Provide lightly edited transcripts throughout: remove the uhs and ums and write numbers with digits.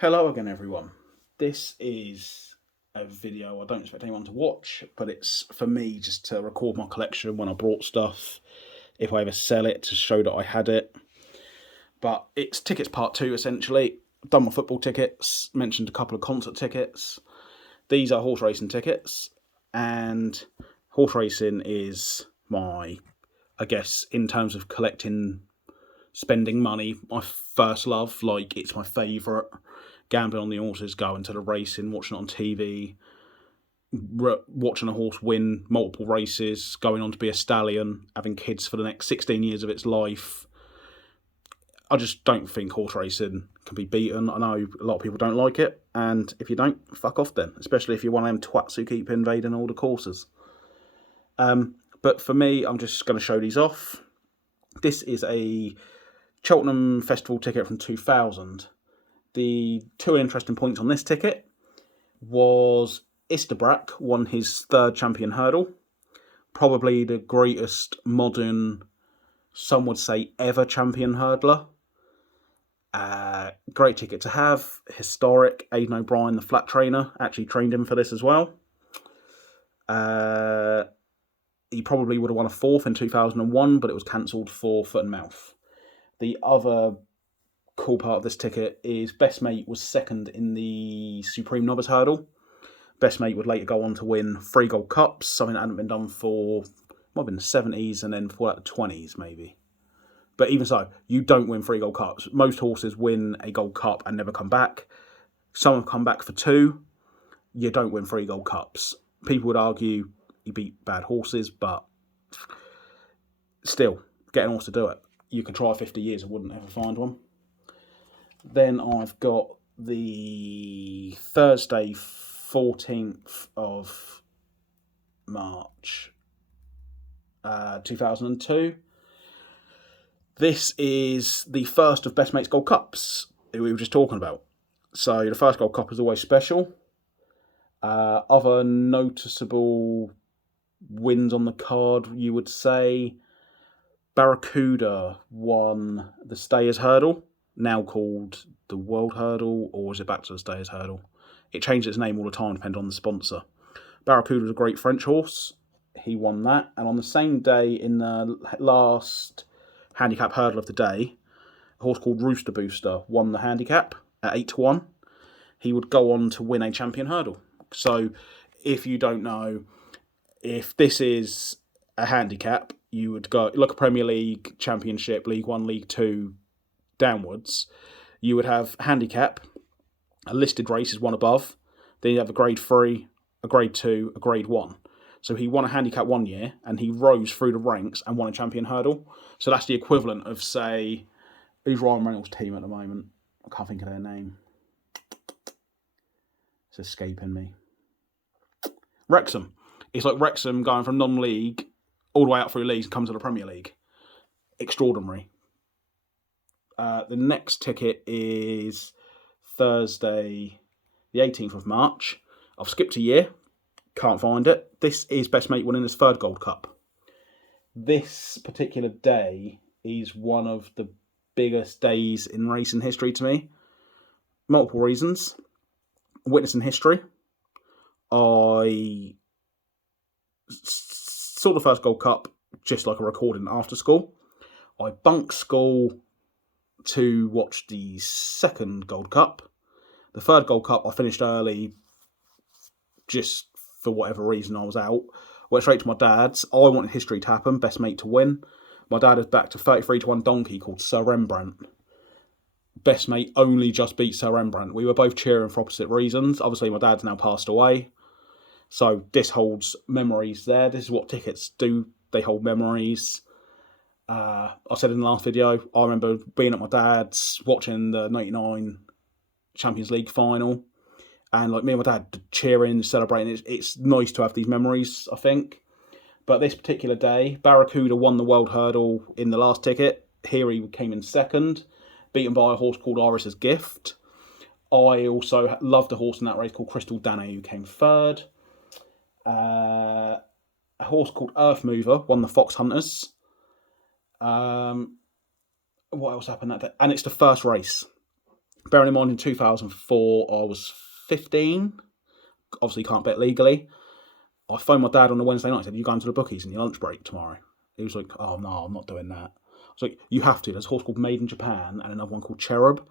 Hello again, everyone. This is a video I don't expect anyone to watch, but it's for me just to record my collection when I brought stuff, if I ever sell it, to show that I had it. But it's tickets part two, essentially. I've done my football tickets, mentioned a couple of concert tickets. These are horse racing tickets, and horse racing is I guess, in terms of collecting, spending money, my first love. Like, it's my favourite. Gambling on the horses, going to the racing, watching it on TV, watching a horse win multiple races, going on to be a stallion, having kids for the next 16 years of its life. I just don't think horse racing can be beaten. I know a lot of people don't like it, and if you don't, fuck off then, especially if you're one of them twats who keep invading all the courses. But for me, I'm just going to show these off. This is a Cheltenham Festival ticket from 2000. The two interesting points on this ticket was Isterbrack won his third champion hurdle, probably the greatest modern, some would say, ever champion hurdler. Great ticket to have, historic. Aidan O'Brien, the flat trainer, actually trained him for this as well. He probably would have won a fourth in 2001, but it was cancelled for foot and mouth. The other cool part of this ticket is Best Mate was second in the Supreme Novice Hurdle. Best Mate would later go on to win 3 Gold Cups, something that hadn't been done for, might have been the 70s and then before that the 20s maybe. But even so, you don't win 3 Gold Cups. Most horses win a Gold Cup and never come back. Some have come back for 2. You don't win 3 Gold Cups. People would argue you beat bad horses, but still, get an horse to do it. You could try 50 years and wouldn't ever find one. Then I've got the Thursday, 14th of March, 2002. This is the first of Best Mates Gold Cups that we were just talking about. So the first Gold Cup is always special. Other noticeable wins on the card, you would say, Barracuda won the Stayers Hurdle, now called the World Hurdle, or is it back to the Stayers Hurdle? It changes its name all the time, depending on the sponsor. Barracuda was a great French horse. He won that. And on the same day, in the last handicap hurdle of the day, a horse called Rooster Booster won the handicap at 8-1. He would go on to win a champion hurdle. So, if you don't know, if this is a handicap, you would go, like a Premier League, Championship, League 1, League 2, downwards, you would have handicap, a listed race is one above, then you have a grade 3, a grade 2, a grade 1. So he won a handicap one year, and he rose through the ranks and won a champion hurdle. So that's the equivalent of, say, who's Ryan Reynolds' team at the moment? I can't think of their name. It's escaping me. Wrexham. It's like Wrexham going from non-league all the way up through leagues and come to the Premier League. Extraordinary. The next ticket is Thursday, the 18th of March. I've skipped a year. Can't find it. This is Best Mate winning his third Gold Cup. This particular day is one of the biggest days in racing history to me. Multiple reasons. Witnessing history. I saw the first Gold Cup just like a recording after school. I bunked school to watch the second Gold Cup. The third Gold Cup, I finished early just for whatever reason I was out. Went straight to my dad's. I wanted history to happen, Best Mate to win. My dad is back to 33-1 donkey called Sir Rembrandt. Best Mate only just beat Sir Rembrandt. We were both cheering for opposite reasons. Obviously, my dad's now passed away. So this holds memories there. This is what tickets do. They hold memories. I said in the last video, I remember being at my dad's, watching the 99 Champions League final. And like me and my dad cheering, celebrating. It's nice to have these memories, I think. But this particular day, Barracuda won the World Hurdle in the last ticket. Here he came in second, beaten by a horse called Iris's Gift. I also loved a horse in that race called Crystal Danae, who came third. A horse called Earth Mover won the Fox Hunters. What else happened that day? And it's the first race. Bearing in mind, in 2004, I was 15. Obviously, can't bet legally. I phoned my dad on a Wednesday night and said, "You going to the bookies in your lunch break tomorrow?" He was like, "Oh, no, I'm not doing that." I was like, "You have to. There's a horse called Made in Japan and another one called Cherub.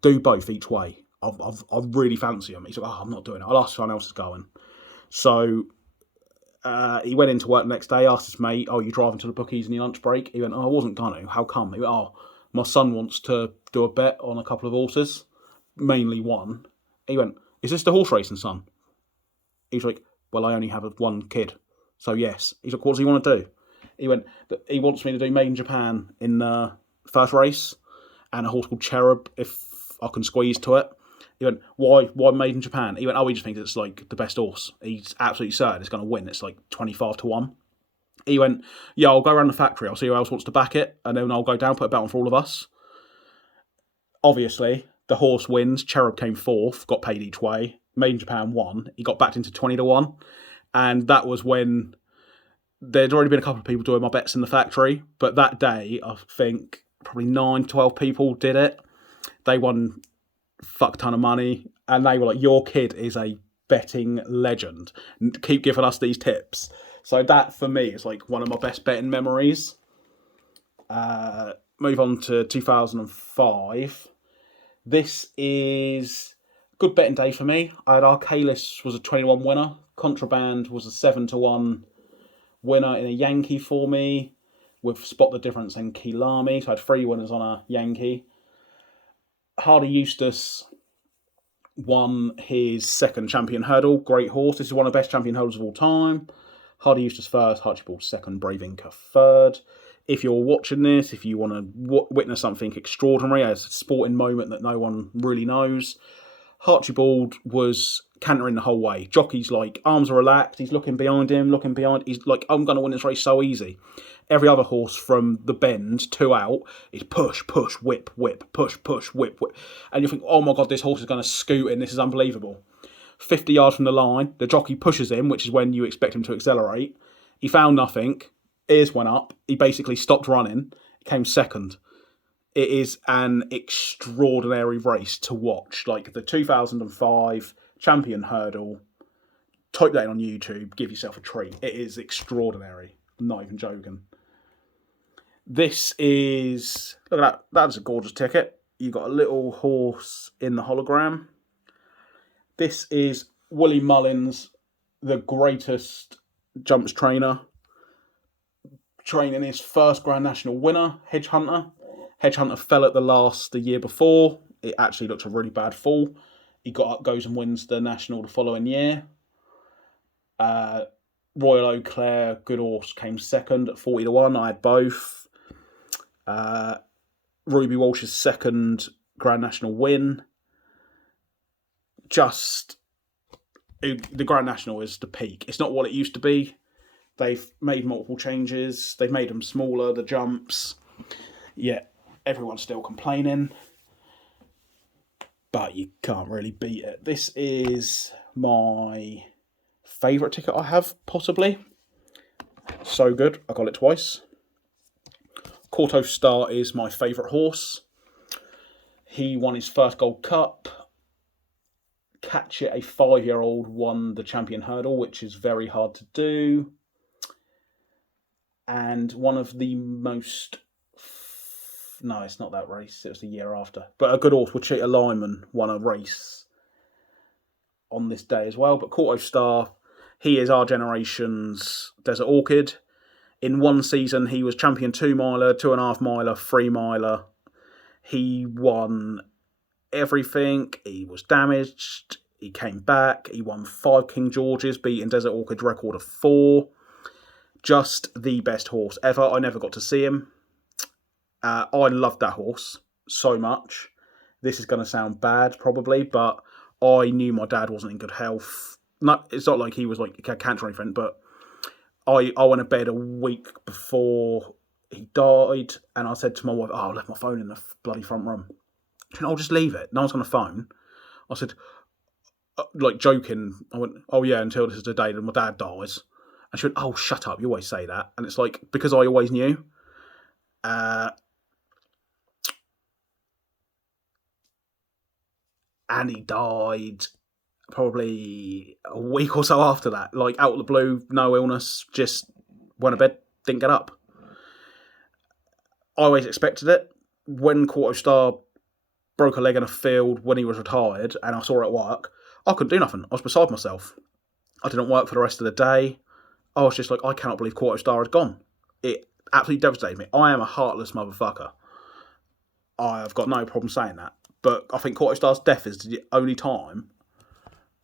Do both each way. I really fancy them." He's like, "Oh, I'm not doing it. I'll ask if someone else is going." So he went into work the next day, asked his mate, "Oh, you driving to the bookies in your lunch break?" He went, "Oh, I wasn't going to. How come?" He went, "Oh, my son wants to do a bet on a couple of horses, mainly one." He went, "Is this the horse racing, son?" He's like, "Well, I only have one kid, so yes." He's like, "What does he want to do?" He went, "He wants me to do Made in Japan in the first race and a horse called Cherub if I can squeeze to it." He went, "Why Made in Japan?" He went, "Oh, he just thinks it's like the best horse. He's absolutely certain it's going to win. It's like 25-1." He went, "Yeah, I'll go around the factory. I'll see who else wants to back it, and then I'll go down, put a bet on for all of us." Obviously, the horse wins. Cherub came fourth, got paid each way. Made in Japan won. He got backed into 20-1, and that was when there'd already been a couple of people doing my bets in the factory. But that day, I think probably 9-12 people did it. They won a fuck ton of money, and they were like, "Your kid is a betting legend. Keep giving us these tips." So that for me is like one of my best betting memories. Move on to 2005. This is a good betting day for me. I had Arcalis was a 21 winner. Contraband was a 7-1 winner in a Yankee for me, with Spot the Difference and Kilami. So I had 3 winners on a Yankee. Hardy Eustace won his second champion hurdle. Great horse. This is one of the best champion hurdles of all time. Hardy Eustace first, Archibald second, Brave Inca third. If you're watching this, if you want to witness something extraordinary, as a sporting moment that no one really knows, Archibald was cantering the whole way. Jockey's like, arms are relaxed, he's looking behind him, he's like, "I'm going to win this race so easy." Every other horse from the bend 2 out is push, push, whip, whip, push, push, whip, whip. And you think, "Oh my God, this horse is going to scoot in, this is unbelievable." 50 yards from the line, the jockey pushes him, which is when you expect him to accelerate. He found nothing, ears went up, he basically stopped running, came second. It is an extraordinary race to watch. Like the 2005 champion hurdle, type that in on YouTube, give yourself a treat. It is extraordinary. I'm not even joking. This is, look at that, that's a gorgeous ticket. You've got a little horse in the hologram. This is Willie Mullins, the greatest jumps trainer, training his first Grand National winner, Hedge Hunter. Hedge Hunter fell at the year before. It actually looked a really bad fall. He got up, goes and wins the National the following year. Royal Eau Claire, good horse, came second at 40-1. I had both. Ruby Walsh's second Grand National win. Just, the Grand National is the peak. It's not what it used to be. They've made multiple changes. They've made them smaller, the jumps. Yeah, everyone's still complaining. But you can't really beat it. This is my favourite ticket I have, possibly. So good, I got it twice. Corto Star is my favourite horse. He won his first Gold Cup. Catch It, a 5-year-old, won the champion hurdle, which is very hard to do. And one of the most... No, it's not that race. It was the year after. But a good horse, Wichita Lyman, won a race on this day as well. But Corto Star, he is our generation's Desert Orchid. In one season, he was champion 2-miler, 2.5 miler, 3-miler. He won everything. He was damaged. He came back. He won 5 King Georges, beating Desert Orchid's record of 4. Just the best horse ever. I never got to see him. I loved that horse so much. This is going to sound bad, probably, but I knew my dad wasn't in good health. It's not like he was like cancer or anything, but I went to bed a week before he died, and I said to my wife, "Oh, I left my phone in the bloody front room." She went, "I'll just leave it. No one's going to phone." I said, like joking, I went, "Oh yeah, until this is the day that my dad dies." And she went, "Oh, shut up, you always say that." And it's like, because I always knew. and he died probably a week or so after that. Like, out of the blue, no illness, just went to bed, didn't get up. I always expected it. When Quarto Star broke a leg in a field when he was retired, and I saw it at work, I couldn't do nothing. I was beside myself. I didn't work for the rest of the day. I was just like, I cannot believe Quarto Star had gone. It absolutely devastated me. I am a heartless motherfucker. I've got no problem saying that. But I think Quarto Star's death is the only time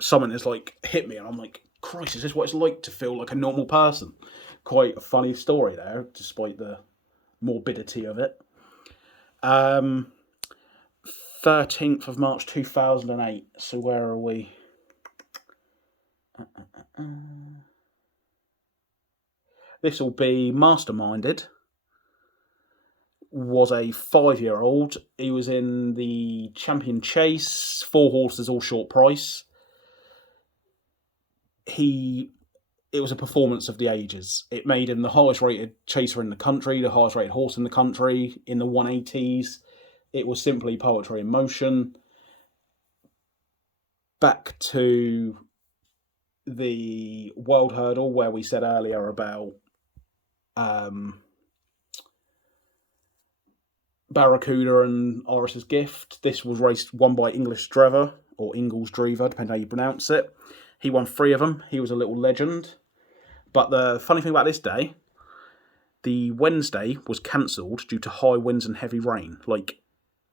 someone has like hit me, and I'm like, Christ, is this what it's like to feel like a normal person? Quite a funny story there, despite the morbidity of it. 13th of March 2008. So where are we? This will be Masterminded. Was a 5-year-old. He was in the Champion Chase, 4 horses, all short price. It was a performance of the ages. It made him the highest rated chaser in the country, the highest rated horse in the country, in the 180s. It was simply poetry in motion. Back to the World Hurdle, where we said earlier about Barracuda and Iris's Gift. This was won by English Drever, or Ingles Drever, depending how you pronounce it. He won 3 of them. He was a little legend. But the funny thing about this day, the Wednesday was cancelled due to high winds and heavy rain. Like,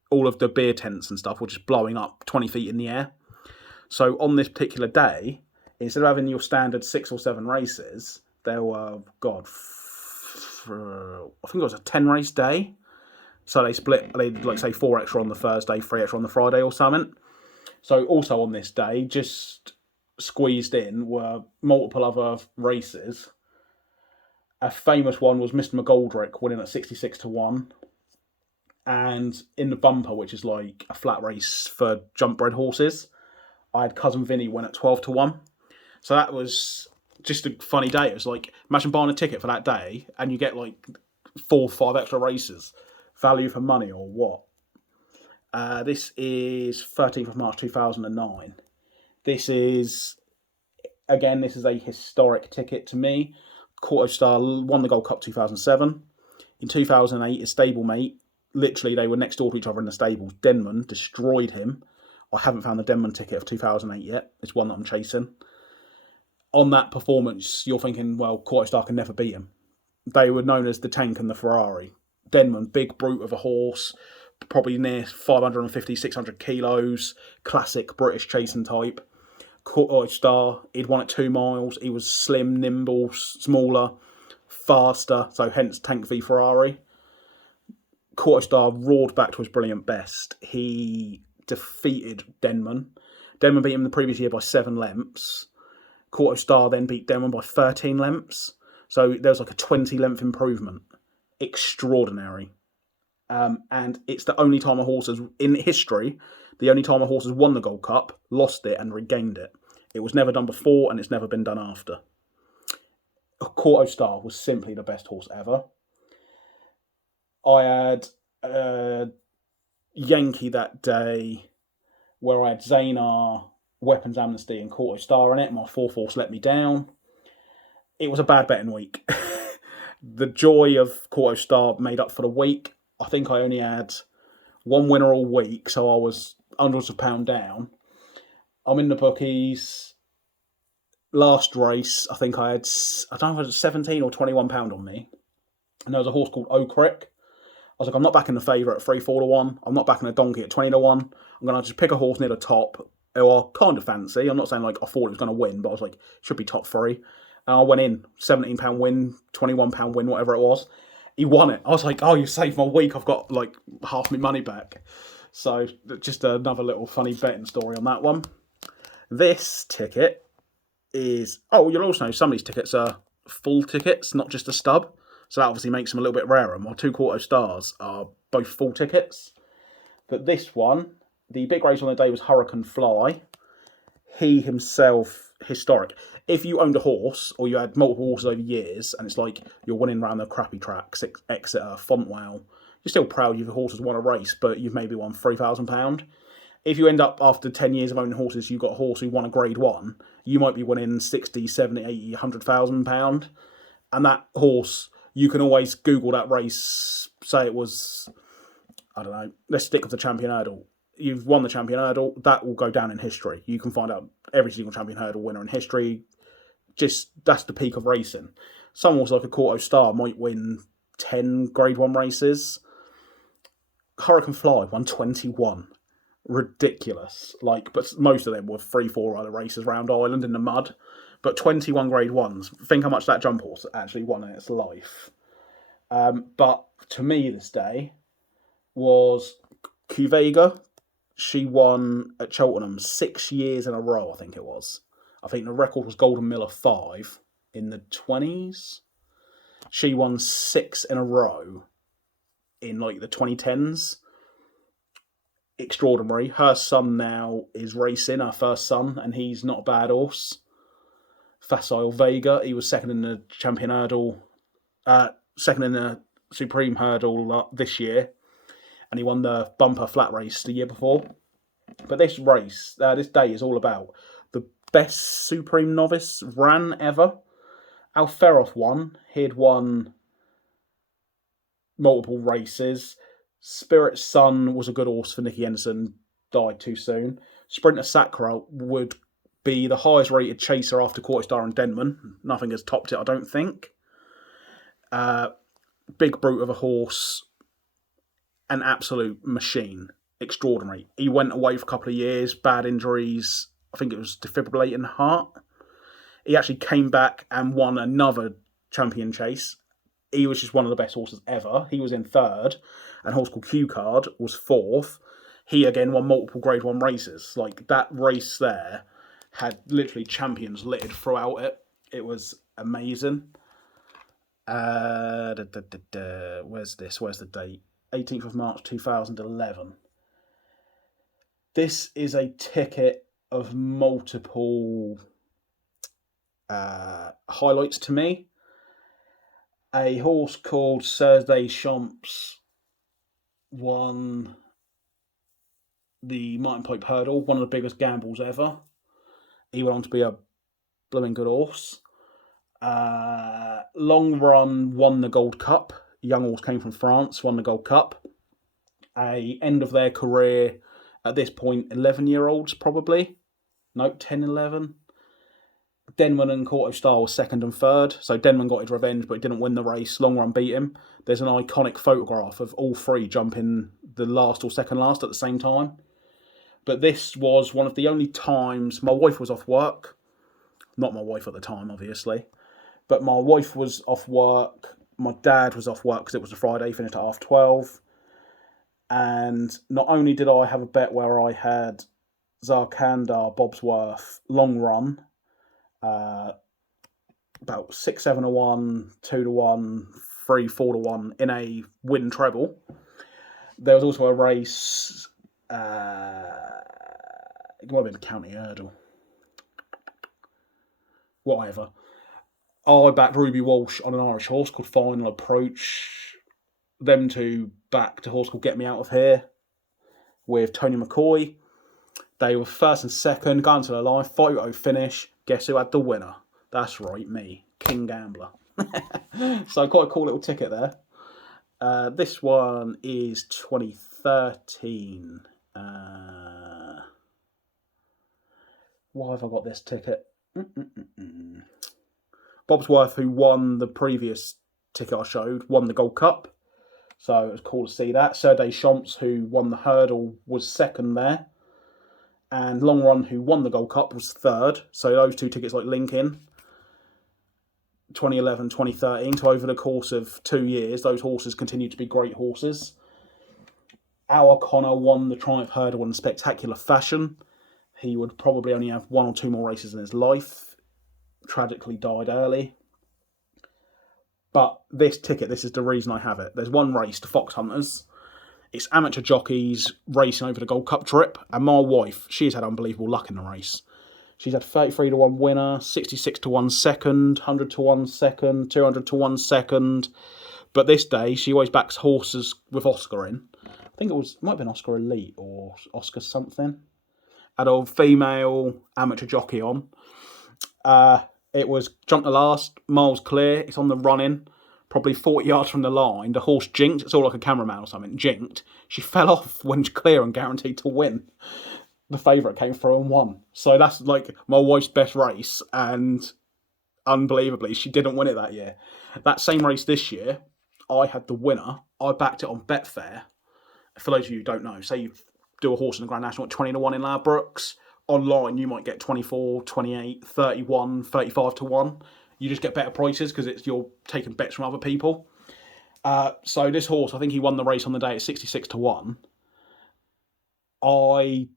all of the beer tents and stuff were just blowing up 20 feet in the air. So on this particular day, instead of having your standard 6 or 7 races, there were, I think it was a 10-race day. So they split, they'd like say 4 extra on the Thursday, 3 extra on the Friday or something. So also on this day, just squeezed in were multiple other races. A famous one was Mr. McGoldrick winning at 66-1. And in the bumper, which is like a flat race for jump bred horses, I had Cousin Vinny win at 12-1. So that was just a funny day. It was like, imagine buying a ticket for that day and you get like 4 or 5 extra races. Value for money or what? This is 13th of March 2009. This is a historic ticket to me. Quarto Star won the Gold Cup 2007. In 2008, his stablemate, literally they were next door to each other in the stables. Denman destroyed him. I haven't found the Denman ticket of 2008 yet. It's one that I'm chasing. On that performance, you're thinking, well, Quarto Star can never beat him. They were known as the Tank and the Ferrari. Denman, big brute of a horse, probably near 550, 600 kilos, classic British chasing type. Quarto Star, he'd won at 2 miles. He was slim, nimble, smaller, faster, so hence Tank v Ferrari. Quarto Star roared back to his brilliant best. He defeated Denman. Denman beat him the previous year by 7 lengths. Quarto Star then beat Denman by 13 lengths. So there was like a 20-length improvement. Extraordinary. And it's the only time a horse has, in history, the only time a horse has won the Gold Cup, lost it, and regained it. It was never done before, and it's never been done after. Quarto Star was simply the best horse ever. I had Yankee that day, where I had Zanar, Weapons Amnesty, and Quarto Star in it. My 4th horse let me down. It was a bad betting week. The joy of Quarto Star made up for the week. I think I only had 1 winner all week, so I was hundreds of pounds down. I'm in the bookies. Last race, I think I don't know if it was 17 or 21 pound on me. And there was a horse called Oakrick. I was like, I'm not backing the favourite at 3-4-1. I'm not backing a donkey at 20-1. I'm going to just pick a horse near the top who I kind of fancy. I'm not saying like I thought it was going to win, but I was like, should be top 3. And I went in, £17 win, £21 win, whatever it was. He won it. I was like, oh, you saved my week. I've got like half my money back. So just another little funny betting story on that one. This ticket is... Oh, you'll also know some of these tickets are full tickets, not just a stub. So that obviously makes them a little bit rarer. My 2 Quarto Stars are both full tickets. But this one, the big race on the day was Hurricane Fly. He himself, historic. If you owned a horse, or you had multiple horses over years, and it's like you're winning around the crappy tracks, Exeter, Fontwell, you're still proud your horse has won a race, but you've maybe won £3,000. if you end up after 10 years of owning horses, you've got a horse who won a Grade 1, you might be winning 60, 70, 80, £100,000. And that horse, you can always Google that race, say it was, I don't know, let's stick with the Champion Hurdle. You've won the Champion Hurdle, that will go down in history. You can find out every single Champion Hurdle winner in history. Just, that's the peak of racing. Some horse like a Kauto Star might win 10 Grade 1 races. Hurricane Fly won 21. Ridiculous. But most of them were 3-4 other races around Ireland in the mud. But 21 Grade 1s. Think how much that jump horse actually won in its life. But to me this day was Qvega. She won at Cheltenham 6 years in a row, I think it was. I think the record was Golden Miller 5 in the 20s. She won 6 in a row in the 2010s. Extraordinary. Her son now is racing, her first son, and he's not a bad horse. Facile Vega, he was second in the Champion Hurdle, second in the Supreme Hurdle this year, and he won the Bumper Flat Race the year before. But this race, this day is all about the best Supreme Novice ran ever. Alferov won. He'd won multiple races. Spirit's Son was a good horse for Nicky Henderson, died too soon. Sprinter Sacra would be the highest rated chaser after Kauto Star and Denman. Nothing has topped it, I don't think. Big brute of a horse, an absolute machine, extraordinary. He went away for a couple of years, bad injuries. I think it was defibrillating heart. He actually came back and won another champion chase. He was just one of the best horses ever. He was in third, and a horse called Q Card was fourth. He again won multiple Grade 1 races. That race there had literally champions littered throughout it. It was amazing. Where's this? Where's the date? 18th of March 2011. This is a ticket of multiple highlights to me. A horse called Serge Champs won the Martin Pope Hurdle, one of the biggest gambles ever. He went on to be a blooming good horse. Long Run won the Gold Cup. Young horse came from France, won the Gold Cup. End of their career, at this point, 11-year-olds probably. Nope, 10, 11. Denman and Kauto Star were second and third. So Denman got his revenge, but he didn't win the race. Long Run beat him. There's an iconic photograph of all three jumping the last or second last at the same time. But this was one of the only times my wife was off work. Not my wife at the time, obviously. But my wife was off work. My dad was off work because it was a Friday, finished at 12:30. And not only did I have a bet where I had Zarkandar, Bobsworth, Long Run, about 6-7 to 1, 2 to 1, 3-4 to 1 in a win treble. There was also a race, it might have been a county hurdle. Whatever. I backed Ruby Walsh on an Irish horse called Final Approach. Them two backed a horse called Get Me Out of Here with Tony McCoy. They were first and second, going to the line, photo finish. Guess who had the winner? That's right, me, King Gambler. So quite a cool little ticket there. This one is 2013. Why have I got this ticket? Bobsworth, who won the previous ticket I showed, won the Gold Cup. So it was cool to see that. Serge Champs, who won the hurdle, was second there. And Long Run, who won the Gold Cup, was third. So those two tickets link in. 2011, 2013. So over the course of 2 years, those horses continued to be great horses. Al O'Connor won the Triumph Hurdle in spectacular fashion. He would probably only have 1 or 2 more races in his life. Tragically died early. But this ticket, this is the reason I have it. There's one race, the Fox Hunters. It's amateur jockeys racing over the Gold Cup trip. And my wife, she's had unbelievable luck in the race. She's had 33 to 1 winner, 66 to 1 second, 100 to 1 second, 200 to 1 second. But this day, she always backs horses with Oscar in. think it might have been Oscar Elite or Oscar something. Had a female amateur jockey on. It was jump the last, miles clear. It's on the run-in, probably 40 yards from the line. The horse jinked. It's all like a cameraman or something. Jinked. She fell off when clear and guaranteed to win. The favourite came through and won. So that's like my wife's best race, and unbelievably, she didn't win it that year. That same race this year, I had the winner. I backed it on Betfair. For those of you who don't know, say you do a horse in the Grand National at 20-1 in Ladbrokes. Online, you might get 24, 28, 31, 35 to 1. You just get better prices because you're taking bets from other people. So this horse, I think he won the race on the day at 66 to 1. I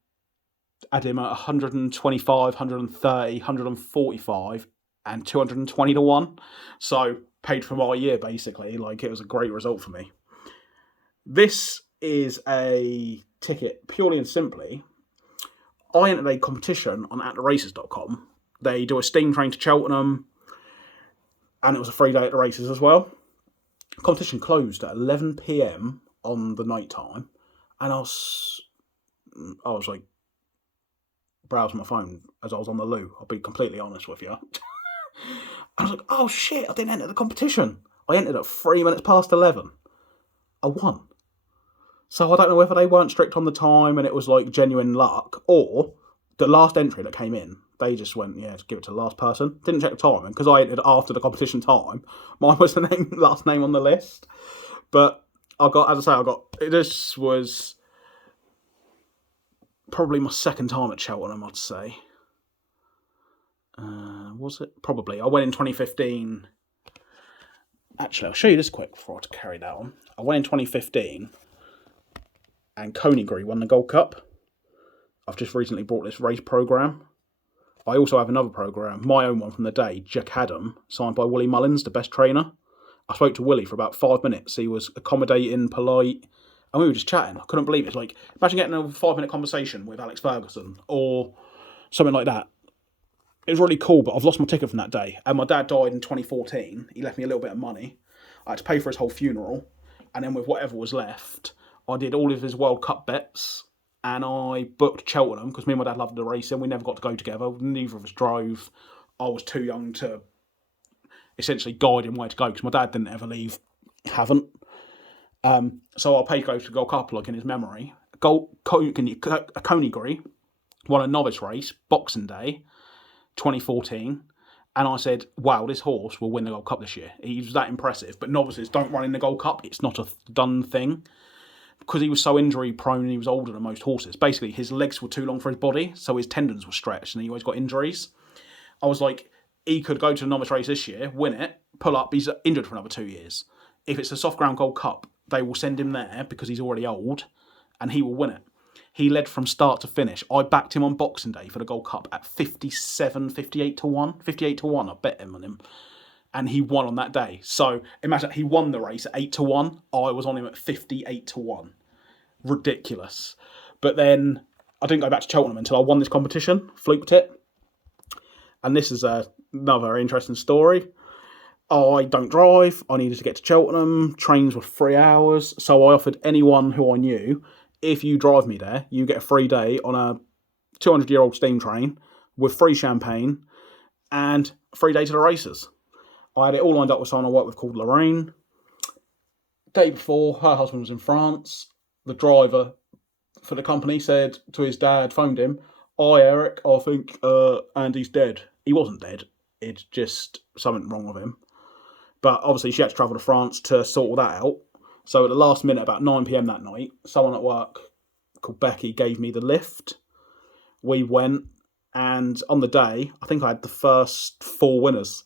had him at 125, 130, 145, and 220 to 1. So paid for my year, basically. Like, it was a great result for me. This is a ticket purely and simply. I entered a competition on attheraces.com. They do a steam train to Cheltenham, and it was a free day at the races as well. Competition closed at 11 p.m. on the night time, and I was like browsing my phone as I was on the loo. I'll be completely honest with you. I was like, oh shit, I didn't enter the competition. I entered at 3 minutes past 11. I won. So I don't know whether they weren't strict on the time and it was like genuine luck, or the last entry that came in, they just went, yeah, just give it to the last person. Didn't check the time, and because I entered after the competition time, mine was the last name on the list. But this was probably my second time at Cheltenham, I'd say. Was it? Probably. I went in 2015. Actually, I'll show you this quick before I carry that on. I went in 2015, and Coneygree won the Gold Cup. I've just recently bought this race programme. I also have another programme, my own one from the day, Jack Adam, signed by Willie Mullins, the best trainer. I spoke to Willie for about 5 minutes. He was accommodating, polite, and we were just chatting. I couldn't believe it. It's like, imagine getting a 5-minute conversation with Alex Ferguson or something like that. It was really cool, but I've lost my ticket from that day. And my dad died in 2014. He left me a little bit of money. I had to pay for his whole funeral. And then with whatever was left, I did all of his World Cup bets. And I booked Cheltenham because me and my dad loved the racing. We never got to go together. Neither of us drove. I was too young to essentially guide him where to go because my dad didn't ever leave. Haven't. So I paid to go to the Gold Cup like in his memory. Coneygree won a novice race, Boxing Day, 2014, and I said, wow, this horse will win the Gold Cup this year. He was that impressive, but novices don't run in the Gold Cup. It's not a done thing. Because he was so injury prone and he was older than most horses. Basically, his legs were too long for his body, so his tendons were stretched and he always got injuries. I was like, he could go to the novice race this year, win it, pull up, he's injured for another 2 years. If it's a soft ground Gold Cup, they will send him there because he's already old and he will win it. He led from start to finish. I backed him on Boxing Day for the Gold Cup at 57, 58 to 1. 58 to 1, I bet him on him. And he won on that day. So imagine he won the race at 8 to 1. I was on him at 58 to 1. Ridiculous. But then I didn't go back to Cheltenham until I won this competition, fluked it. And this is another interesting story. I don't drive. I needed to get to Cheltenham. Trains were 3 hours. So I offered anyone who I knew, if you drive me there, you get a free day on a 200-year-old steam train with free champagne and a free day to the races. I had it all lined up with someone I worked with called Lorraine. Day before, her husband was in France. The driver for the company said to his dad, phoned him, "Hi, Eric, I think Andy's dead." He wasn't dead. It's just something wrong with him. But obviously she had to travel to France to sort all that out. So at the last minute, about 9 p.m. that night, someone at work called Becky gave me the lift. We went, and on the day, I think I had the first 4 winners.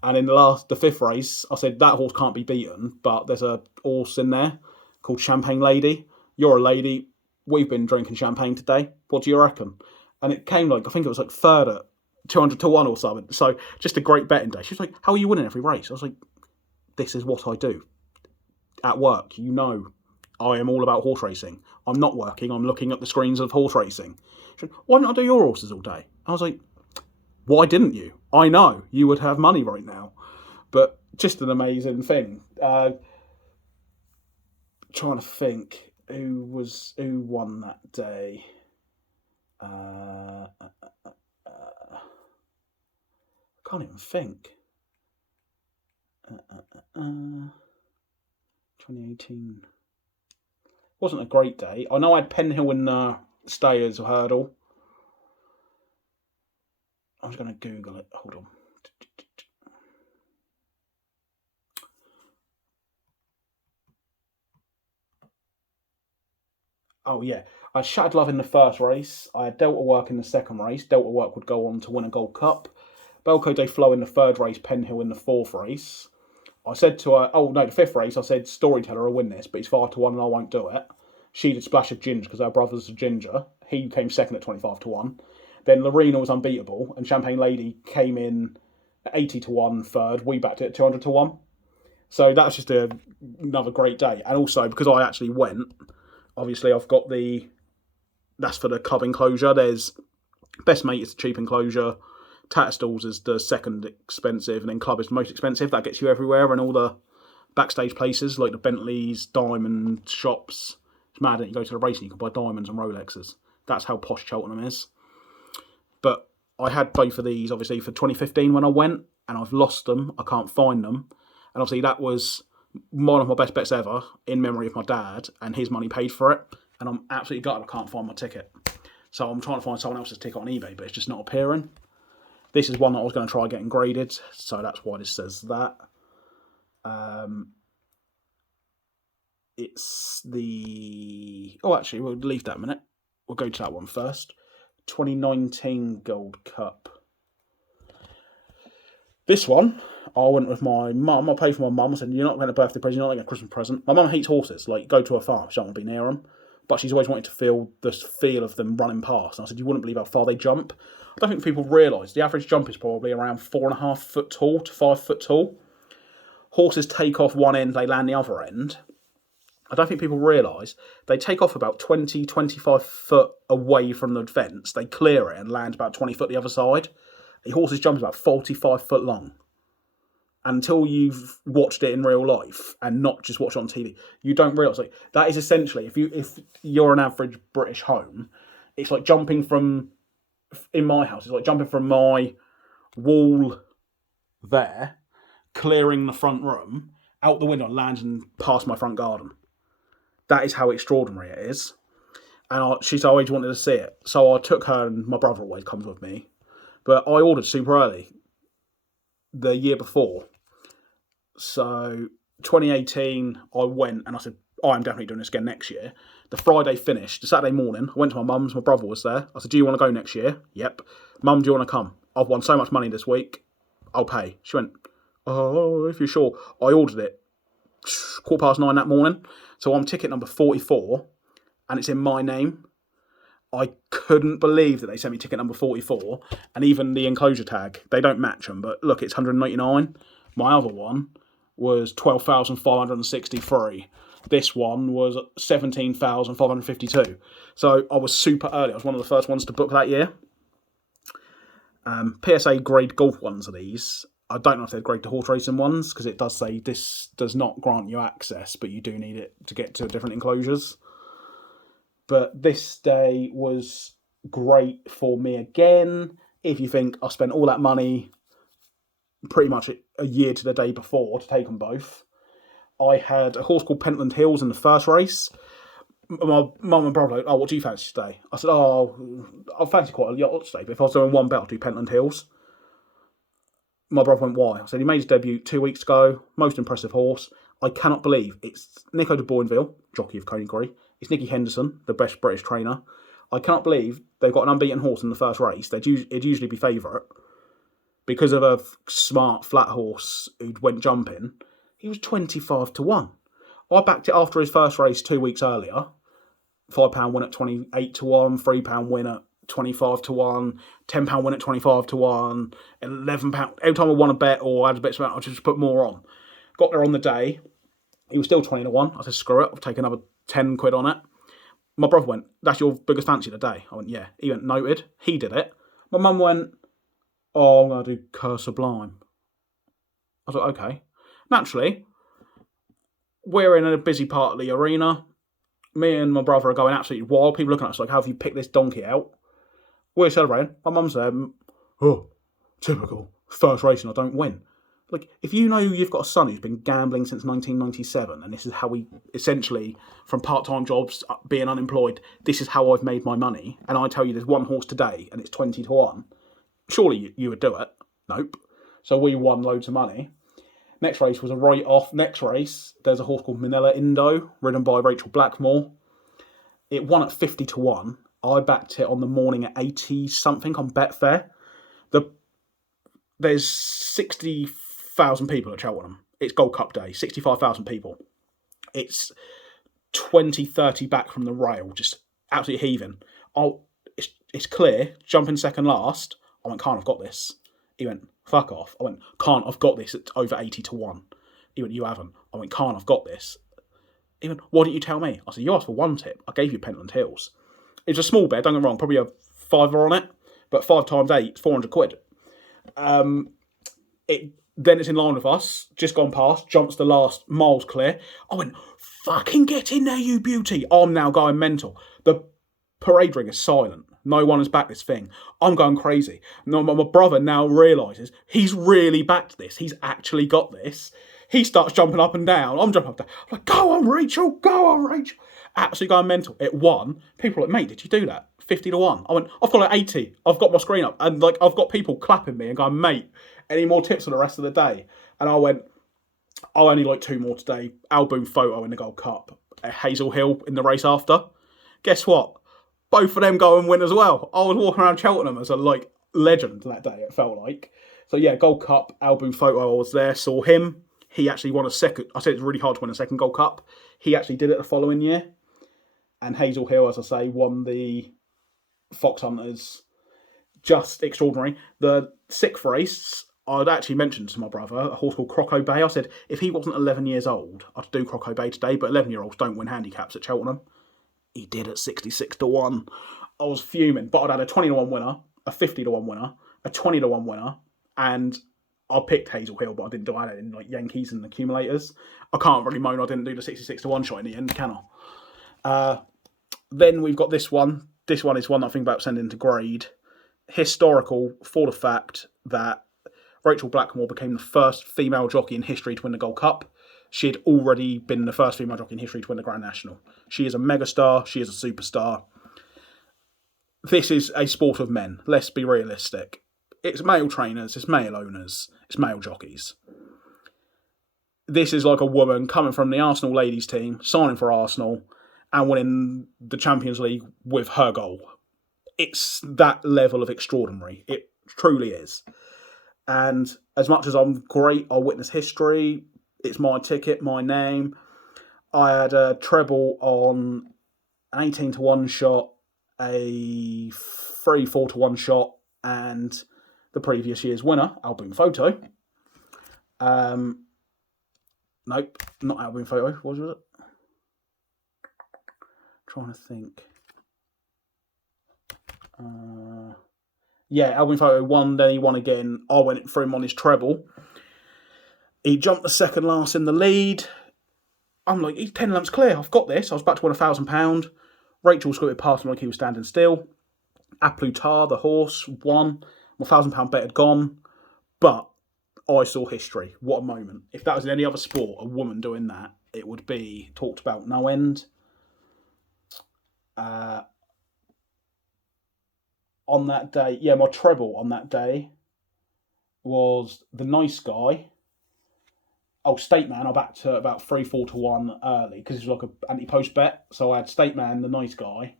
And in the fifth race, I said, that horse can't be beaten, but there's a horse in there called Champagne Lady. You're a lady. We've been drinking champagne today. What do you reckon? And it came I think it was third at 200 to 1 or something. So just a great betting day. She was like, how are you winning every race? I was like, this is what I do. At work, I am all about horse racing. I'm not working. I'm looking at the screens of horse racing. She said, why didn't I do your horses all day? I was like, why didn't you? I know you would have money right now. But just an amazing thing. Trying to think. who won that day? I can't even think. 2018 wasn't a great day. I know I had Penhill in the Stayers hurdle. I'm just going to Google it. Hold on. Oh, yeah. I had Shattered Love in the first race. I had Delta Work in the second race. Delta Work would go on to win a Gold Cup. Belco de Flow in the third race. Penhill in the fourth race. I said to her, the fifth race, I said, Storyteller will win this, but he's 5-1 and I won't do it. She did Splash of Ginger because her brother's a ginger. He came second at 25-1. Then Lorena was unbeatable, and Champagne Lady came in at 80-1 third. We backed it at 200-1. So that's just another great day. And also, because I actually went, obviously I've got that's for the club enclosure. There's Best Mate is the cheap enclosure. Tatterstalls is the second expensive, and then Club is the most expensive. That gets you everywhere, and all the backstage places like the Bentleys, diamond shops. It's mad that you go to the race and you can buy diamonds and Rolexes. That's how posh Cheltenham is. But I had both of these, obviously, for 2015 when I went, and I've lost them. I can't find them. And obviously that was one of my best bets ever, in memory of my dad, and his money paid for it. And I'm absolutely gutted I can't find my ticket. So I'm trying to find someone else's ticket on eBay, but it's just not appearing. This is one that I was going to try getting graded, so that's why this says that. It's the... Oh, actually, we'll leave that a minute. We'll go to that one first. 2019 Gold Cup. This one, I went with my mum. I paid for my mum. I said, you're not getting a birthday present, you're not getting a Christmas present. My mum hates horses. Like, go to a farm. She don't want to be near them. But she's always wanted to feel the feel of them running past. And I said, you wouldn't believe how far they jump. I don't think people realise the average jump is probably around 4.5 foot tall to 5 foot tall. Horses take off one end, they land the other end. I don't think people realise they take off about 20, 25 foot away from the fence. They clear it and land about 20 foot the other side. A horse's jump is about 45 foot long. Until you've watched it in real life and not just watched it on TV, you don't realise. Like, that is essentially, if you're an average British home, it's like jumping from, in my house, it's like jumping from my wall there, clearing the front room, out the window and landing past my front garden. That is how extraordinary it is. And she's always wanted to see it. So I took her, and my brother always comes with me. But I ordered super early the year before. So 2018, I went and I said, I'm definitely doing this again next year. The Friday finished. The Saturday morning, I went to my mum's. My brother was there. I said, do you want to go next year? Yep. Mum, do you want to come? I've won so much money this week. I'll pay. She went, oh, if you're sure. I ordered it 9:15 that morning. So I'm ticket number 44, and it's in my name. I couldn't believe that they sent me ticket number 44, and even the enclosure tag, they don't match them, but look, it's 189. My other one was 12,563. This one was 17,552. So I was super early. I was one of the first ones to book that year. PSA grade golf ones are these. I don't know if they're grade to horse racing ones, because it does say this does not grant you access, but you do need it to get to different enclosures. But this day was great for me again. If you think I spent all that money pretty much a year to the day before to take them both. I had a horse called Pentland Hills in the first race. My mum and brother were like, oh, what do you fancy today? I said, I fancy quite a lot today, but if I was doing one bet, I'd do Pentland Hills. My brother went, why? I said, he made his debut 2 weeks ago. Most impressive horse. I cannot believe it's Nico de Boinville, jockey of Coneygree. It's Nicky Henderson, the best British trainer. I cannot believe they've got an unbeaten horse in the first race. It'd usually be favourite. Because of a smart flat horse who went jumping, he was 25-1. I backed it after his first race 2 weeks earlier. £5 win at 28-1, £3 win at 25-1, £10 win at 25-1, £11. Every time I won a bet or had a bit of I just put more on. Got there on the day. He was still 20-1. I said, screw it, I'll take another 10 quid on it. My brother went, that's your biggest fancy of the day. I went, yeah. He went, noted. He did it. My mum went, oh, I'm going to do Cur Sublime. I was like, okay. Naturally, we're in a busy part of the arena. me and my brother are going absolutely wild. People looking at us like, how have you picked this donkey out? We're celebrating. My mum's there. Oh, typical. First racing, I don't win. Like, if you know you've got a son who's been gambling since 1997, and this is how we, essentially, from part-time jobs, being unemployed, this is how I've made my money, and I tell you there's one horse today, and it's 20-1, surely you would do it. Nope. So we won loads of money. Next race was a write-off. Next race, there's a horse called Manila Indo, ridden by Rachel Blackmore. It won at 50-1. I backed it on the morning at 80-something on Betfair. There's 60,000 people at Cheltenham. It's Gold Cup day, 65,000 people. It's 20, 30 back from the rail, just absolutely heaving. It's clear, jumping second last. I went, can't, I've got this. He went, fuck off. I went, can't, I've got this at over 80-1. He went, you haven't. I went, can't, I've got this. He went, why didn't you tell me? I said, you asked for one tip. I gave you Pentland Hills. It was a small bet, don't get me wrong, probably a fiver on it, but 5 times 8, it's 400 quid. Then it's in line with us, just gone past, jumps the last miles clear. I went, fucking get in there, you beauty. I'm now going mental. The parade ring is silent. No one has backed this thing. I'm going crazy. No, my brother now realises he's really backed this. He's actually got this. He starts jumping up and down. I'm jumping up and down. I'm like, go on, Rachel. Go on, Rachel. Absolutely going mental. It won. People are like, mate, did you do that? 50-1. I went, I've got like 80. I've got my screen up. And like, I've got people clapping me and going, mate, any more tips for the rest of the day? And I went, I'll only like 2 more today. Alboom Photo in the Gold Cup. Hazel Hill in the race after. Guess what? Both of them go and win as well. I was walking around Cheltenham as a like legend that day, it felt like. So yeah, Gold Cup, Alboom Photo, I was there, saw him. He actually won a second. I said it's really hard to win a second Gold Cup. He actually did it the following year. And Hazel Hill, as I say, won the Fox Hunters. Just extraordinary. The 6th race, I'd actually mentioned to my brother, a horse called Croco Bay. I said, if he wasn't 11 years old, I'd do Croco Bay today, but 11-year-olds don't win handicaps at Cheltenham. He did at 66-1. I was fuming, but I'd had a 20-1 winner, a 50-1 winner, a 20-1 winner, and I picked Hazel Hill, but I didn't do it in like Yankees and accumulators. I can't really moan I didn't do the 66-1 shot in the end, can I? Then we've got this one. This one is one I think about sending to grade. Historical for the fact that Rachel Blackmore became the first female jockey in history to win the Gold Cup. She had already been the first female jockey in history to win the Grand National. She is a megastar. She is a superstar. This is a sport of men. Let's be realistic. It's male trainers, it's male owners, it's male jockeys. This is like a woman coming from the Arsenal ladies team, signing for Arsenal, and winning the Champions League with her goal. It's that level of extraordinary. It truly is. And as much as I'm great, I witness history. It's my ticket, my name. I had a treble on an 18-1 shot, a 3-4-1 shot, and the previous year's winner, Alboom Photo. Nope, not Alboom Photo. What was it? Trying to think. Yeah, Alboom Photo won, then he won again. I went for him on his treble. He jumped the second last in the lead. I'm like, he's 10 lamps clear. I've got this. I was about to win £1,000. Rachel scooted past him like he was standing still. Aplutar, the horse, won. My £1,000 bet had gone. But I saw history. What a moment. If that was in any other sport, a woman doing that, it would be talked about no end. On that day, yeah, my treble on that day was The Nice Guy. Oh, State Man, I backed to about 3-4-1 early because it was like an anti-post bet. So I had State Man, The Nice Guy,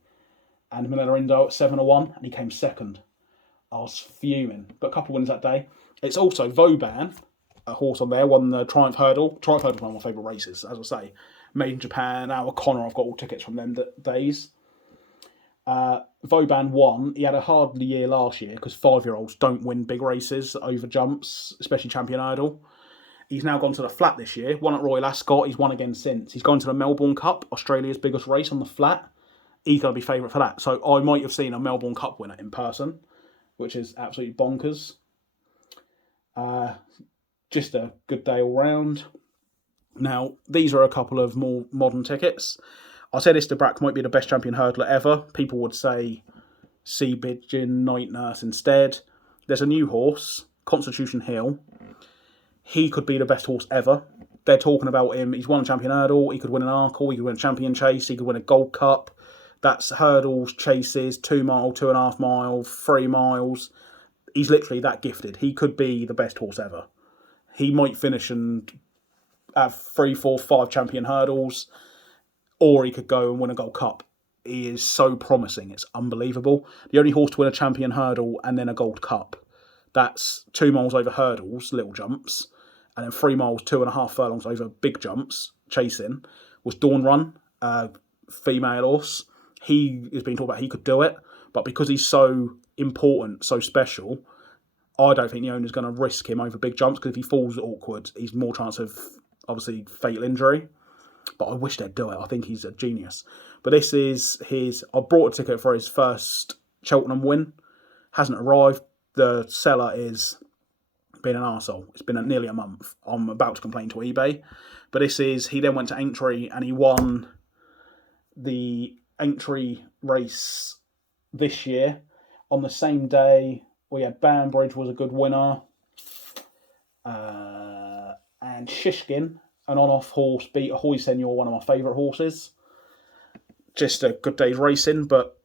and Manila Indo at 7-1, and he came second. I was fuming. Got a couple of wins that day. It's also Vauban, a horse on there, won the Triumph Hurdle. Triumph Hurdle is one of my favourite races, as I say. Made in Japan, Al O'Connor, I've got all tickets from them days. Vauban won. He had a hard year last year because 5-year-olds don't win big races over jumps, especially Champion Hurdle. He's now gone to the flat this year, won at Royal Ascot. He's won again since. He's gone to the Melbourne Cup, Australia's biggest race on the flat. He's going to be favourite for that. So I might have seen a Melbourne Cup winner in person, which is absolutely bonkers. Just a good day all round. Now, these are a couple of more modern tickets. I said Isterbrack might be the best champion hurdler ever. People would say Seabidgin, Night Nurse instead. There's a new horse, Constitution Hill. He could be the best horse ever. They're talking about him. He's won a champion hurdle. He could win an Arkle. He could win a champion chase. He could win a Gold Cup. That's hurdles, chases, 2 mile, 2.5 mile, 3 miles. He's literally that gifted. He could be the best horse ever. He might finish and have 3, 4, 5 champion hurdles, or he could go and win a Gold Cup. He is so promising. It's unbelievable. The only horse to win a champion hurdle and then a Gold Cup. That's 2 miles over hurdles, little jumps, and then 3 miles, 2.5 furlongs over big jumps, chasing, was Dawn Run, female horse. He is being talked about he could do it, but because he's so important, so special, I don't think the owner's going to risk him over big jumps, because if he falls awkward, he's more chance of, obviously, fatal injury. But I wish they'd do it. I think he's a genius. But this is his... I brought a ticket for his first Cheltenham win. Hasn't arrived. The seller is being an arsehole. It's been nearly a month. I'm about to complain to eBay. But this is... He then went to Aintree and he won the Aintree race this year. On the same day, we had Banbridge was a good winner. And Shishkin, an on-off horse, beat Ahoy Senor, one of my favourite horses. Just a good day's racing, but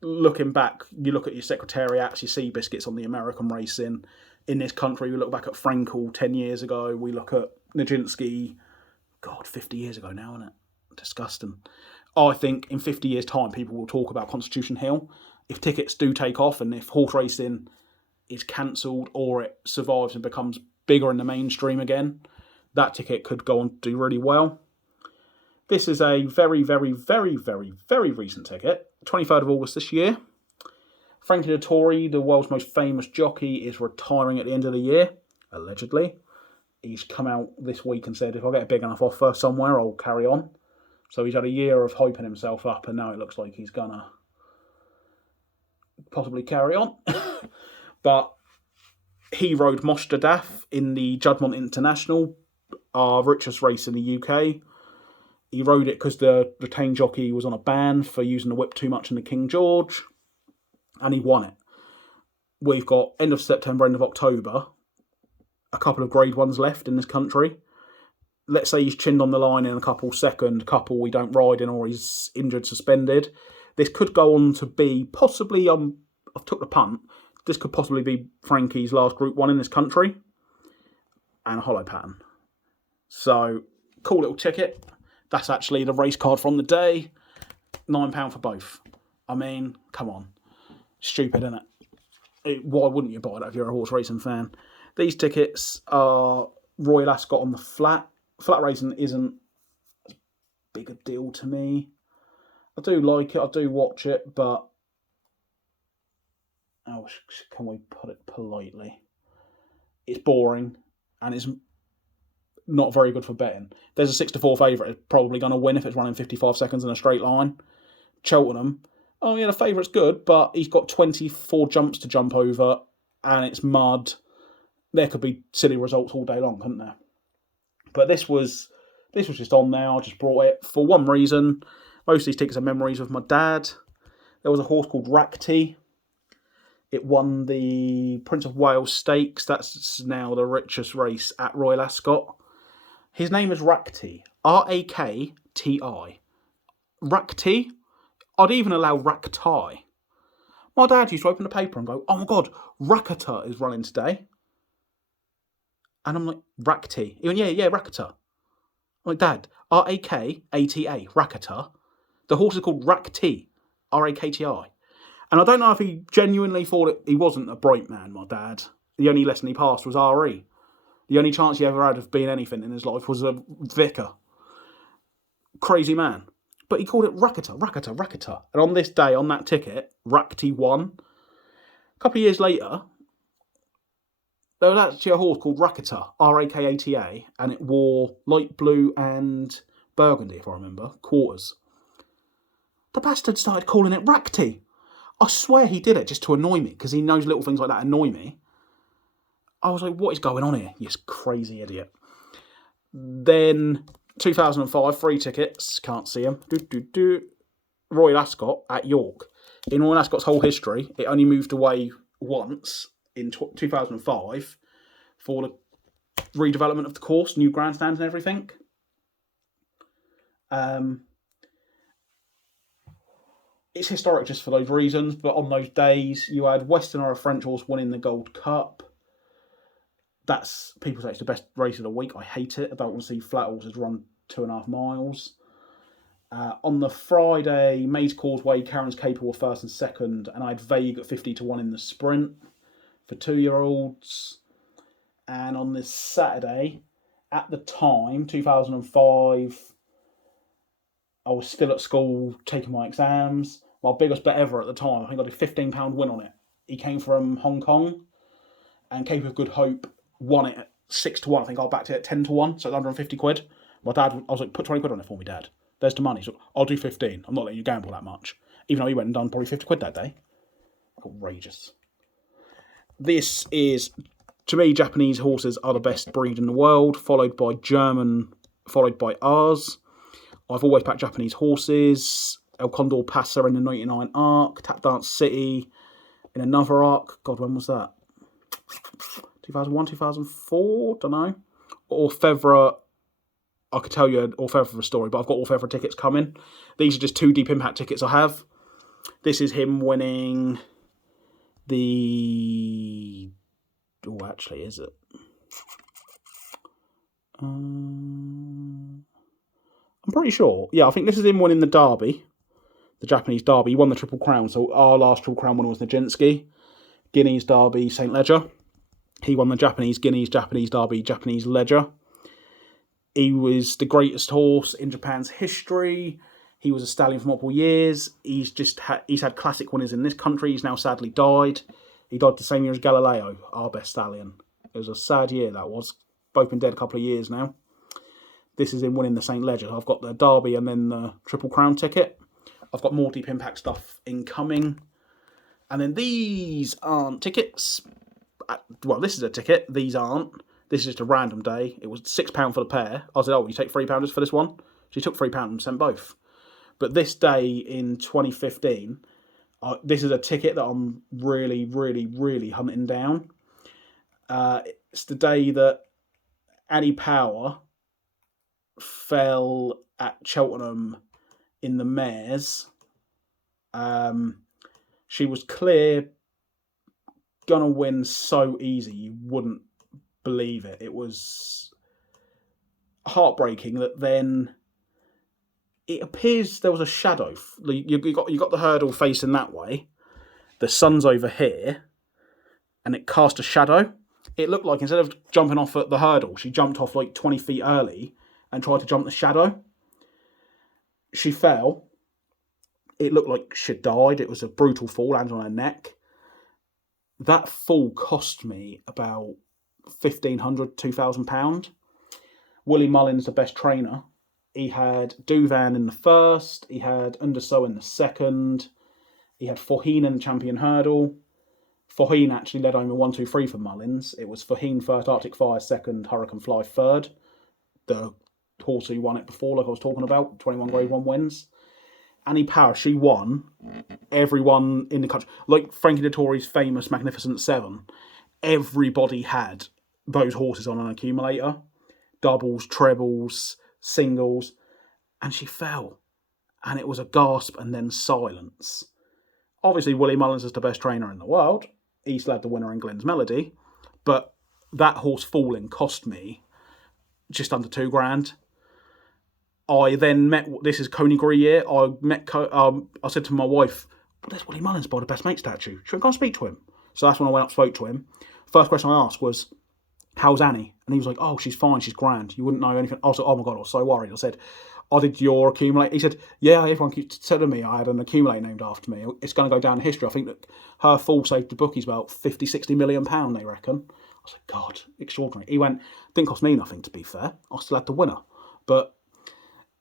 looking back, you look at your Secretariats, your Seabiscuits on the American racing. In this country, we look back at Frankel 10 years ago. We look at Nijinsky, 50 years ago now, isn't it? Disgusting. I think in 50 years' time, people will talk about Constitution Hill. If tickets do take off and if horse racing is cancelled or it survives and becomes bigger in the mainstream again, that ticket could go on to do really well. This is a very, very, very, very, very recent ticket. 23rd of August this year. Frankie Dettori, the world's most famous jockey, is retiring at the end of the year, allegedly. He's come out this week and said, if I get a big enough offer somewhere, I'll carry on. So he's had a year of hyping himself up, and now it looks like he's going to possibly carry on. But he rode Mostadaf in the Juddmonte International, our richest race in the UK. He rode it because the retained jockey was on a ban for using the whip too much in the King George, and he won it. We've got end of September, end of October, a couple of grade ones left in this country. Let's say he's chinned on the line in a couple we don't ride in, or he's injured, suspended. This could go on to be possibly, I've took the punt, this could possibly be Frankie's last Group 1 in this country, and a hollow pattern. So, cool little ticket. That's actually the race card from the day. £9 for both. I mean, come on. Stupid, isn't it? Why wouldn't you buy that if you're a horse racing fan? These tickets are Royal Ascot on the flat. Flat racing isn't as big a deal to me. I do like it, I do watch it, but how can we put it politely? It's boring, and it's not very good for betting. There's a 6-4 favourite, it's probably going to win if it's running 55 seconds in a straight line. Cheltenham, oh yeah, the favourite's good, but he's got 24 jumps to jump over, and it's mud. There could be silly results all day long, couldn't there? But this was just on there. I just brought it for one reason. Most of these tickets are memories of my dad. There was a horse called Rakti. It won the Prince of Wales Stakes. That's now the richest race at Royal Ascot. His name is Rakti. R-A-K-T-I. Rakti? I'd even allow Raktai. My dad used to open the paper and go, oh my God, Rakata is running today. And I'm like, Rakti. He went, yeah, Rakata. I'm like, Dad, R-A-K-A-T-A, Rakata. The horse is called Rakti, R-A-K-T-I. And I don't know if he genuinely thought he wasn't a bright man, my dad. The only lesson he passed was RE. The only chance he ever had of being anything in his life was a vicar. Crazy man. But he called it Rakata. And on this day, on that ticket, Rakti won. A couple of years later, there was actually a horse called Rakata, R-A-K-A-T-A, and it wore light blue and burgundy, if I remember, quarters. The bastard started calling it Rakti. I swear he did it just to annoy me, because he knows little things like that annoy me. I was like, what is going on here, you crazy idiot? Then 2005, free tickets, can't see him. Royal Ascot at York. In Royal Ascot's whole history, it only moved away once in 2005 for the redevelopment of the course, new grandstands and everything. It's historic just for those reasons, but on those days, you had Western or a French horse winning the Gold Cup. That's, people say it's the best race of the week. I hate it. I don't want to see flat horses run 2.5 miles. On the Friday, Maze Causeway, Karen's Caper were first and second, and I had Vague at 50-1 in the sprint for 2-year-olds. And on this Saturday, at the time, 2005, I was still at school taking my exams. My biggest bet ever at the time, I think I did £15 win on it. He came from Hong Kong, and Cape of Good Hope won it at 6-1. I think I backed it at 10-1, so it's 150 quid. My dad, I was like, put 20 quid on it for me, Dad. There's the money. So I'll do 15. I'm not letting you gamble that much. Even though he went and done probably 50 quid that day. Outrageous. This is, to me, Japanese horses are the best breed in the world, followed by German, followed by ours. I've always backed Japanese horses. El Condor Pasa in the 99 arc. Tap Dance City in another arc. God, when was that? 2001, 2004? Don't know. Orfevre, I could tell you an Orfevre story, but I've got Orfevre tickets coming. These are just 2 Deep Impact tickets I have. This is him winning the... Oh, actually, is it? I'm pretty sure. Yeah, I think this is him winning the Derby. The Japanese Derby. He won the Triple Crown. So our last Triple Crown winner was Nijinsky. Guineas Derby, St. Leger. He won the Japanese Guineas, Japanese Derby, Japanese Leger. He was the greatest horse in Japan's history. He was a stallion for multiple years. He's had classic winners in this country. He's now sadly died. He died the same year as Galileo, our best stallion. It was a sad year, that was. Both been dead a couple of years now. This is him winning the St. Leger. I've got the Derby and then the Triple Crown ticket. I've got more Deep Impact stuff incoming. And then these aren't tickets. Well, this is a ticket. These aren't. This is just a random day. It was £6 for the pair. I said, oh, you take £3 for this one? She took £3 and sent both. But this day in 2015, this is a ticket that I'm really, really, really hunting down. It's the day that Annie Power fell at Cheltenham in the mares. She was clear, gonna win so easy you wouldn't believe it. It was heartbreaking that then it appears there was a shadow. You got the hurdle facing that way, the sun's over here, and it cast a shadow. It looked like instead of jumping off at the hurdle, she jumped off like 20 feet early and tried to jump the shadow. She fell. It looked like she'd died. It was a brutal fall, landed on her neck. That fall cost me about £1,500, £2,000. Willie Mullins, the best trainer. He had Duvan in the first. He had Undersow in the second. He had Forheen in the champion hurdle. Forheen actually led home a 1-2-3 for Mullins. It was Forheen first, Arctic Fire second, Hurricane Fly third. The horse who won it before, like I was talking about, 21 Grade 1 wins. Annie Power, she won everyone in the country. Like Frankie Dettori's famous Magnificent Seven, everybody had those horses on an accumulator. Doubles, trebles, singles. And she fell. And it was a gasp and then silence. Obviously, Willie Mullins is the best trainer in the world. He still had the winner in Glenn's Melody. But that horse falling cost me just under £2,000. I then met, this is Coney year, I said to my wife, well, there's Willie Mullins by the best mate statue. She went, go and speak to him. So that's when I went up and spoke to him. First question I asked was, how's Annie? And he was like, oh, she's fine, she's grand. You wouldn't know anything. I was like, oh my God, I was so worried. I said, oh, did your accumulate? He said, yeah, everyone keeps telling me I had an accumulator named after me. It's going to go down in history. I think that her fall saved the bookies about 50, 60 million pound, they reckon. I was like, God, extraordinary. He went, didn't cost me nothing, to be fair. I still had the winner. But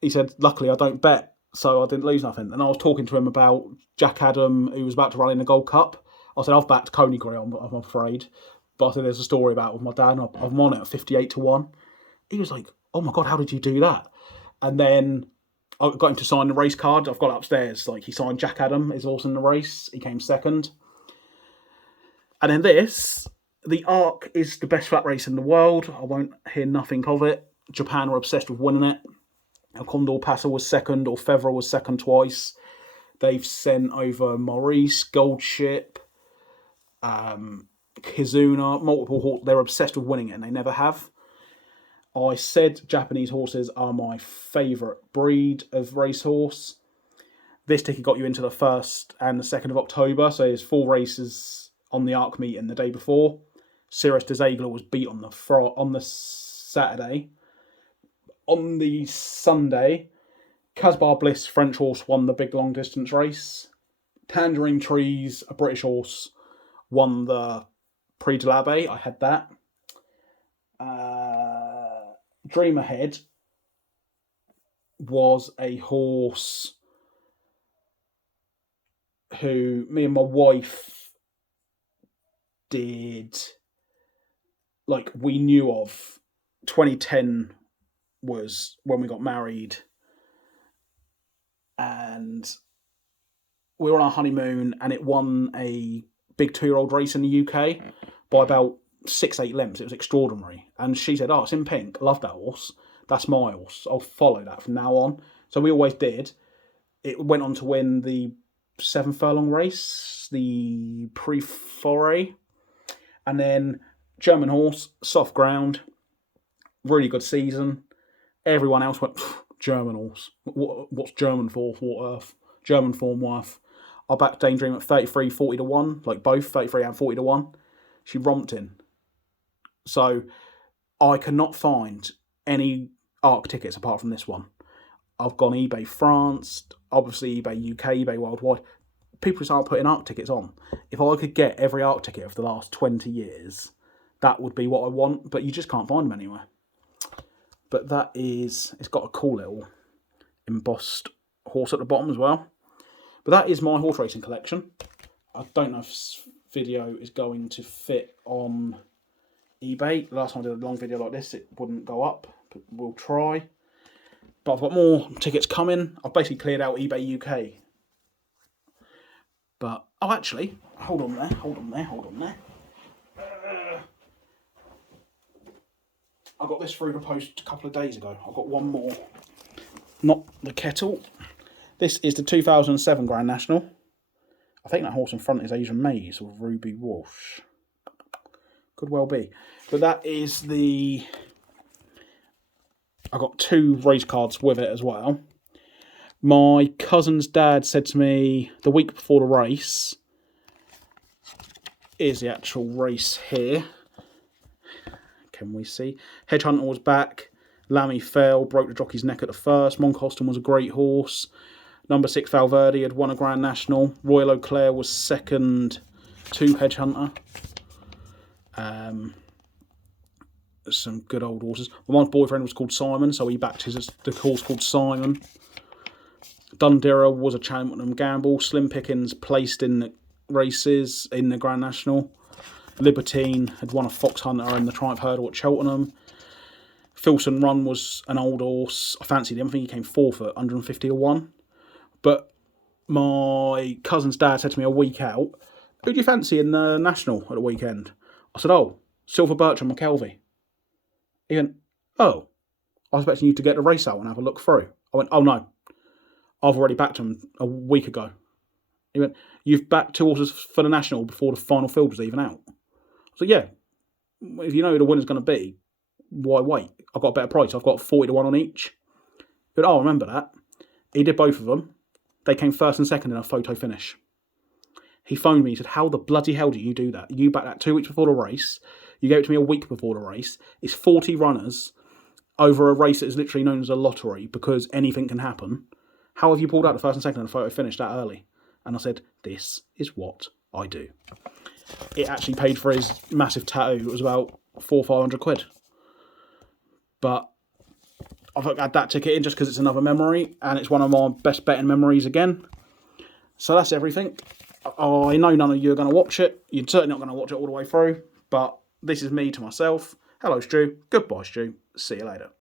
he said, luckily I don't bet, so I didn't lose nothing. And I was talking to him about Jack Adam, who was about to run in the Gold Cup. I said, I've backed Coney I'm afraid. But I said, there's a story about it with my dad, and I'm on it at 58-1. He was like, oh my God, how did you do that? And then I got him to sign the race card. I've got it upstairs. Like, he signed Jack Adam, his horse in the race. He came second. And then the Arc is the best flat race in the world. I won't hear nothing of it. Japan were obsessed with winning it. Condor Passer was second, or Fevre was second twice. They've sent over Maurice, Goldship, Kizuna, multiple horses. They're obsessed with winning it, and they never have. I said Japanese horses are my favourite breed of racehorse. This ticket got you into the 1st and the 2nd of October, so there's 4 races on the Arc meeting the day before. Cirrus des Aigles was beat on the Saturday. On the Sunday, Casbar Bliss, French horse, won the big long distance race. Tangerine Trees, a British horse, won the Prix de l'Abbé. I had that. Dream Ahead was a horse who me and my wife did, like, we knew of. 2010 was when we got married, and we were on our honeymoon, and it won a big 2-year-old race in the UK by about 6-8 lengths. It was extraordinary. And she said, oh, it's in pink. I love that horse. That's my horse. I'll follow that from now on. So we always did. It went on to win the 7 furlong race, the Prix Forêt. And then German horse, soft ground, really good season. Everyone else went, German horse. What's German for? What earth? German form worth. I backed Dame Dream at 33, 40 to 1, like both 33 and 40 to 1. She romped in. So I cannot find any Arc tickets apart from this one. I've gone eBay France, obviously eBay UK, eBay worldwide. People start putting Arc tickets on. If I could get every Arc ticket of the last 20 years, that would be what I want, but you just can't find them anywhere. But that is, it's got a cool little embossed horse at the bottom as well. But that is my horse racing collection. I don't know if this video is going to fit on eBay. The last time I did a long video like this, it wouldn't go up, but we'll try. But I've got more tickets coming. I've basically cleared out eBay UK. But, oh, actually, hold on there. I got this through the post a couple of days ago. I've got one more. Not the kettle. This is the 2007 Grand National. I think that horse in front is Asian Maze or Ruby Walsh. Could well be. But that is the... I got 2 race cards with it as well. My cousin's dad said to me the week before the race, is the actual race here. Can we see? Hedge Hunter was back. Lammy fell, broke the jockey's neck at the first. Moncoston was a great horse. Number 6 Valverde had won a Grand National. Royal Eau Claire was second to Hedge Hunter. Some good old horses. My mum's boyfriend was called Simon, so he backed the horse called Simon. Dundera was a Cheltenham gamble. Slim Pickens placed in the races in the Grand National. Libertine had won a Fox Hunter and the Triumph Hurdle at Cheltenham. Filson Run was an old horse. I fancied him. I think he came 4th at 150 to 1. But my cousin's dad said to me a week out, who do you fancy in the National at the weekend? I said, oh, Silver Birch and McKelvey. He went, oh, I was expecting you to get the race out and have a look through. I went, oh no, I've already backed him a week ago. He went, you've backed 2 horses for the National before the final field was even out. I was like, yeah, if you know who the winner's going to be, why wait? I've got a better price. I've got 40 to 1 on each. He went, oh, I remember that. He did both of them. They came 1st and 2nd in a photo finish. He phoned me. He said, how the bloody hell do you do that? You backed that 2 weeks before the race. You gave it to me a week before the race. It's 40 runners over a race that is literally known as a lottery because anything can happen. How have you pulled out the 1st and 2nd in a photo finish that early? And I said, this is what I do. It actually paid for his massive tattoo. It was about 400 or 500 quid. But I've had that ticket in just because it's another memory, and it's one of my best betting memories again. So that's everything. I know none of you are going to watch it. You're certainly not going to watch it all the way through, but this is me to myself. Hello, Stu. Goodbye, Stu. See you later.